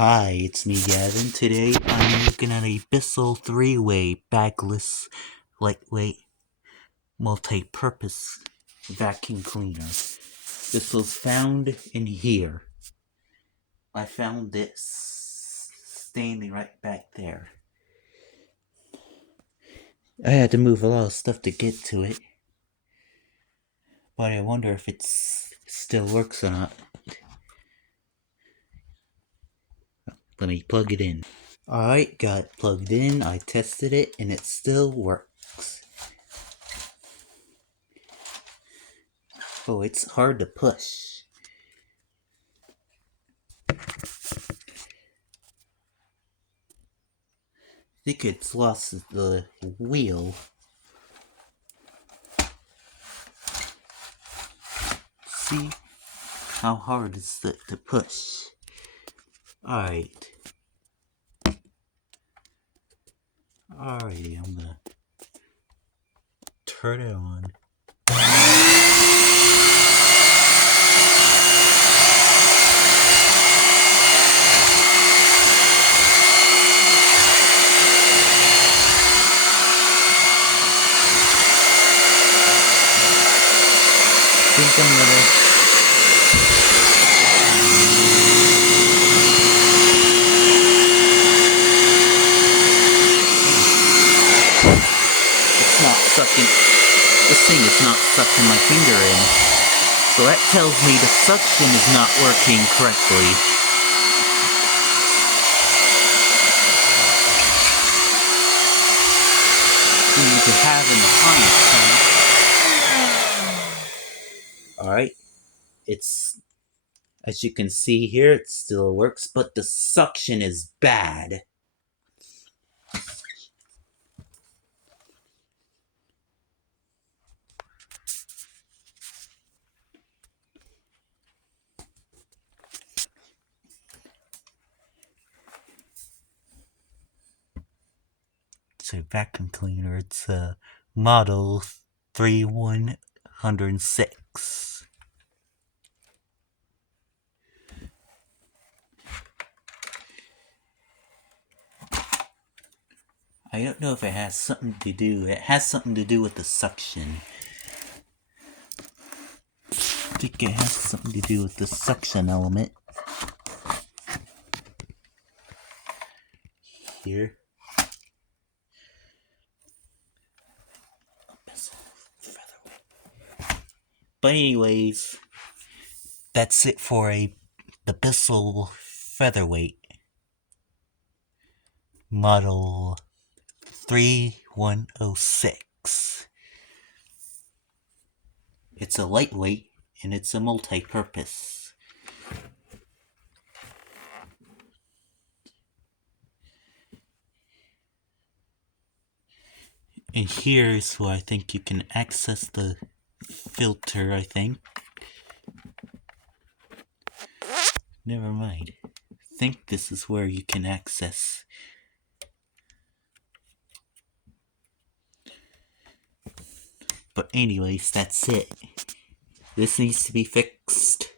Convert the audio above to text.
Hi, it's me Gavin. Today I'm looking at a Bissell 3-way bagless, lightweight, multi-purpose vacuum cleaner. This was found in here. I found this standing right back there. I had to move a lot of stuff to get to it, but I wonder if it still works or not. Let me plug it in. Alright, got it plugged in, I tested it, and it still works. Oh, it's hard to push. I think it's lost the wheel. See how hard is it to push? Alright. Alrighty, I'm gonna turn it on. I think I'm gonna sucking. This thing is not sucking my finger in. So that tells me the suction is not working correctly. We need to have in the highest. Alright. It's, as you can see here, it still works, but the suction is bad. It's a vacuum cleaner. It's a model 3106. I don't know if it has something to do. It has something to do with the suction. I think it has something to do with the suction element. Here. But anyways, that's it for the Bissell Featherweight model 3106. It's a lightweight and it's a multi-purpose. And here's where I think you can access the filter, I think. Never mind. I think this is where you can access. But anyways, that's it. This needs to be fixed.